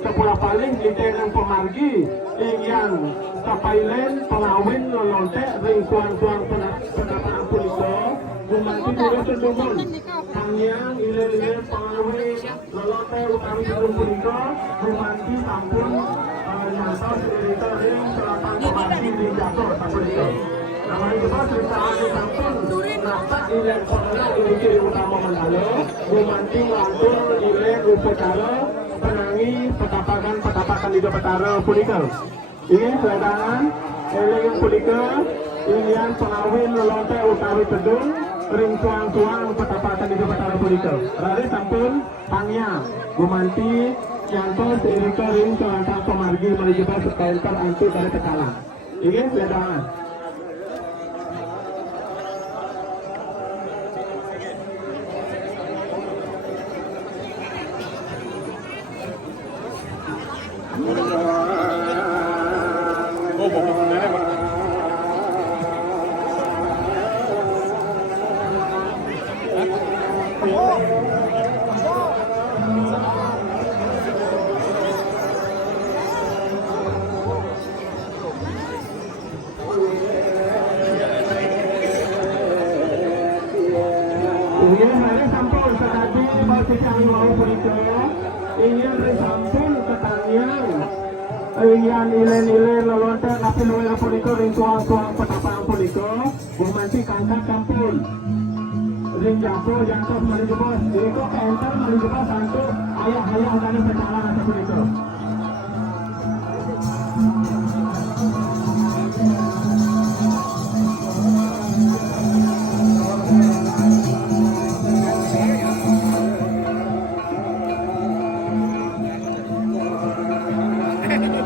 sepuluh paling itenan pemargi ingyan kapailen pengawin lolonte ring tuang-tuang pendapat puliko gumanti dulu sendumon pangyang ile-ile pengawin lolonte utami sendum puliko gumanti sampun nyantau cerita ring selatan pemargi di jatuh puliko namanya juga cerita adi sampun nasa ile pengenal ini kiri utama mendalo gumanti ngantun ile upacara penangi petapakan di petara punika ini kedatangan yang punika ilian pengawin lelonte utawi pedung ring tuang-tuang petapakan di petara punika rade sampun pangnya gumanti nyanto seirika ring celantang pemargi menuju sekantor antu dari tekalan ini kedatangan ingin hari sampun sekali berkecang mau punika ingin hari sampun ketangian ingin ilen-ilen lelonte napi luwe punika ring tuang-tuang petapang punika gumanti kangkat kampun ring jampo jangkau menuju bos iko enter menuju bos santu ayah-ayah dari pecalang